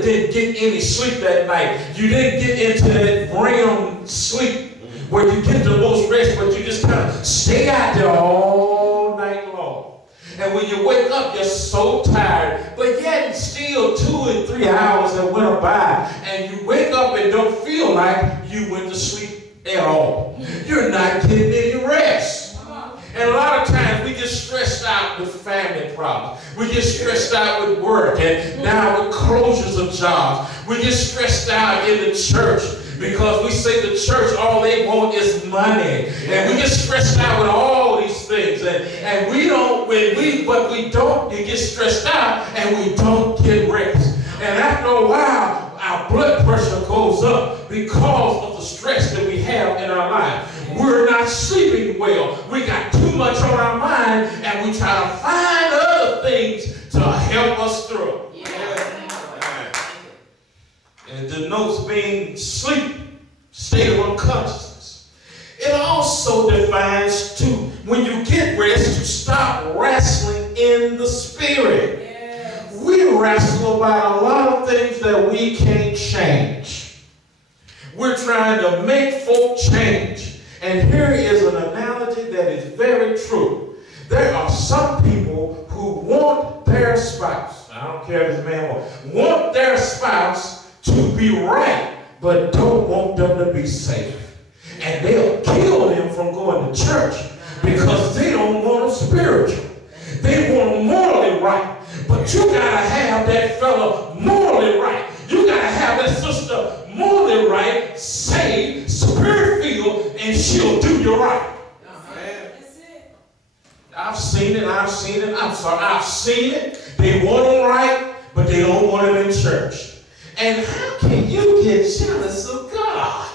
didn't get any sleep that night. You didn't get into that REM sleep where you get the most rest, but you just kind of stay out there all night long. And when you wake up, you're so tired, but yet still 2 and 3 hours have went by, and you wake up and don't feel like you went to sleep at all. You're not getting any rest. And a lot of times we get stressed out with family problems. We get stressed out with work, and now with closures of jobs. We get stressed out in the church because we say the church, all they want is money. And we get stressed out with all these things. And we don't, you get stressed out and we don't get rest. And after a while, our blood pressure goes up because of the stress that we have in our life. We're not sleeping well. We got too much on our mind, and we try to find other things to help us through. And it denotes being sleep, state of unconsciousness. It also defines, too, when you get rest, you stop wrestling in the spirit. We wrestle about a lot of things that we can't change. We're trying to make folk change. And here is an analogy that is very true. There are some people who want their spouse, I don't care if it's a man or woman, want their spouse to be right, but don't want them to be safe. And they'll kill them from going to church because they don't want them spiritual. They want them morally right. But you got to have that fella morally right. You got to have that sister morally right, saved, spirit-filled, and she'll do you right. I've seen it. I've seen it. They want them right, but they don't want them in church. And how can you get jealous of God?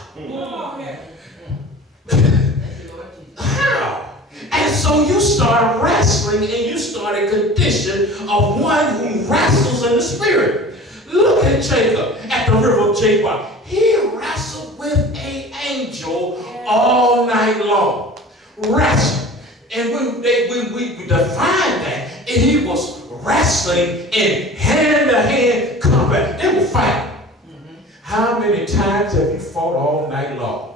How? And so you start wrestling, and you start a condition of one who wrestles in the spirit. Look at Jacob at the river of Jacob. He wrestled with an angel all night long. Wrestled. And when we define that, and he was wrestling in hand-to-hand combat. They were fighting. How many times have you fought all night long?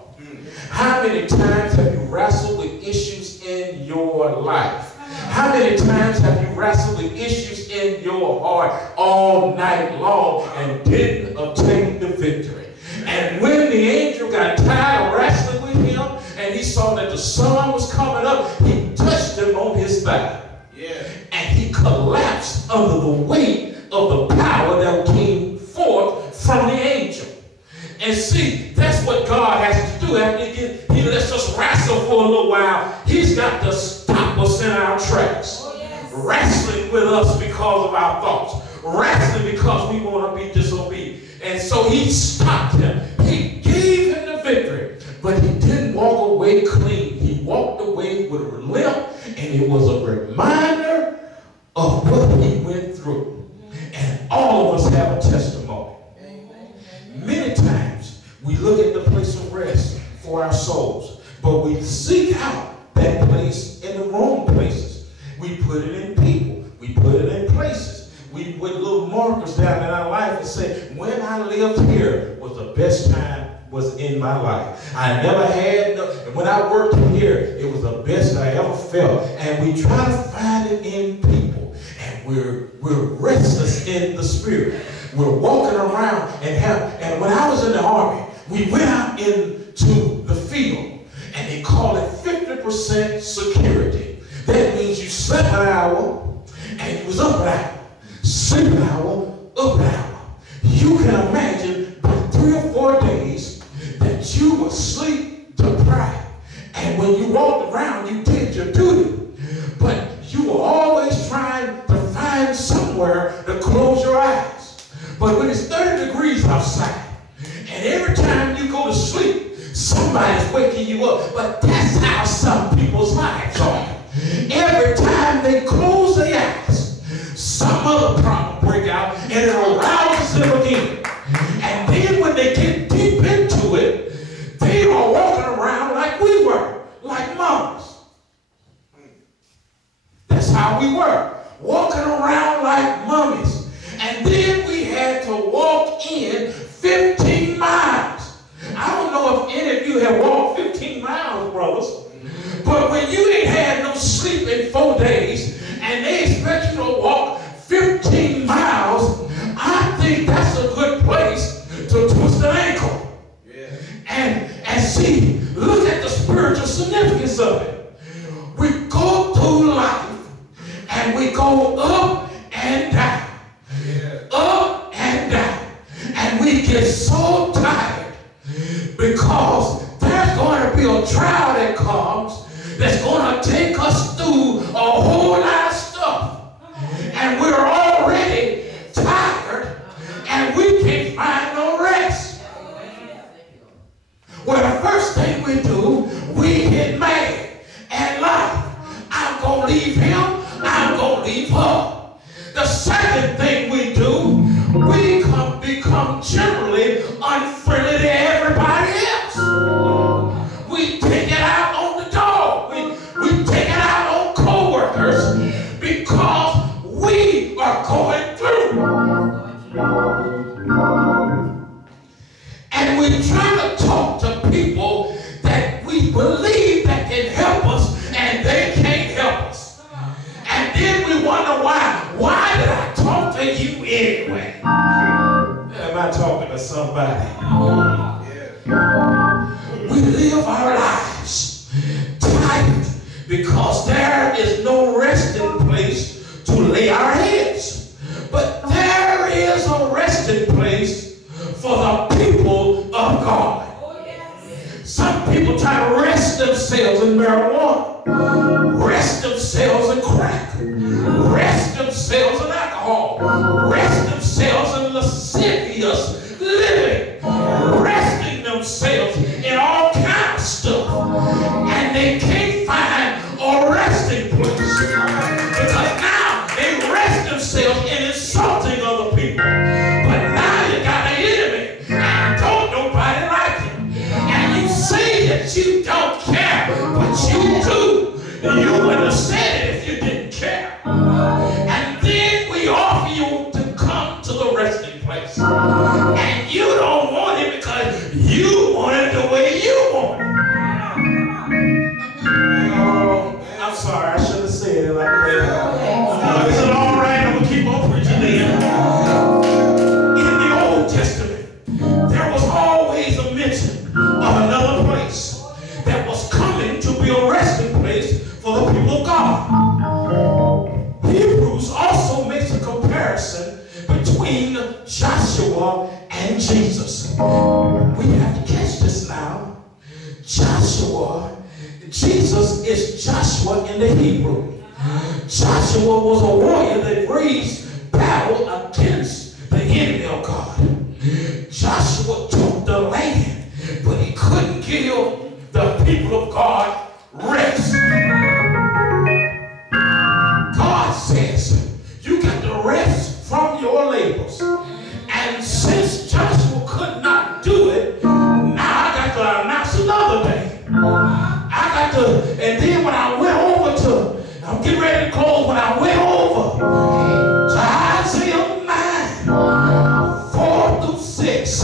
How many times have you wrestled with issues in your life? How many times have you wrestled with issues in your heart all night long and didn't obtain the victory? And when the angel got tired of wrestling with him and he saw that the sun was coming up, he touched him on his thigh. And he collapsed under the weight of the power that came forth from the angel. And see, that's what God has to do. After he lets us wrestle for a little while, he's got to stop us in our tracks. Wrestling with us because of our thoughts. Wrestling because we want to be disobedient. And so he stopped him. He gave him the victory. But he didn't walk away clean. He walked away with a limp. And it was a reminder of what he went through. And all of us have a testimony. Many times we look at the place of rest for our souls, but we seek out that place in the wrong places. We put it in people. We put it in places. We put little markers down in our life and say, when I lived here was the best time was in my life. I never had, when I worked here, it was the best I ever felt. And we try to find it in people. And we're restless in the spirit. We're walking around and when I was in the army, we went out into the field and they call it 50% security. That means you slept an hour and you was up an hour. Sleep an hour, up an hour. You can imagine by 3 or 4 days that you were sleep deprived. And when you walked around, you did your duty. But you were always trying to find somewhere to close your eyes. But when it's 30 degrees outside, and every time you go to sleep, somebody's waking you up. But that's how some people's lives are. Every time they close their eyes, some other problem break out, and it arouses them again. And then when they get deep into it, they are walking around like we were, like mamas. That's how we were, walking around like mummies. And then we had to walk get so tired because there's going to be a trial that comes that's going to take us through a whole lot of stuff. And we're already tired and we can't find no rest. Well, the first thing we do, we get mad at life. I'm going to leave him, I'm going to leave her. The second thing we do, we become generally unfriendly to everybody else. We take it out on the dog. We take it out on co-workers because we are going through. And we try to talk to people that we believe that can help us, and they can't help us. And then we wonder why. Why did I talk to you anyway? Am I talking to somebody? We live our lives tired because there is no resting place to lay our heads. But there is a resting place for the people of God. Some people try to rest themselves in marijuana, rest themselves in crack, rest themselves in alcohol, rest themselves in lascivious living, resting themselves in all kinds of stuff. And they can't find a resting place because now they rest themselves in insulting other people. But now you got an enemy and don't nobody like him. And you say that you don't care, but you do. You wouldn't have said it if you didn't care. And then we offer you to come to the resting place. And you don't want it because you want it the way you want it. Oh, I'm sorry, I should have said it like that. Is it all right? I'm going to keep on preaching then. In the Old Testament, there was always a mention of another place that was coming to be a resting place for the people of God. Hebrews also makes a comparison between Joshua and Jesus. We have to catch this now. Jesus is Joshua in the Hebrew. Joshua was a warrior that raised battle against the enemy of God. Joshua took the land, but he couldn't give the people of God rest. God says, you got to rest from your labors. And since Joshua could not do it, now I got to announce another day. And then when I went over to, I'm getting ready to close, when I went over to Isaiah 9, 4 through 6,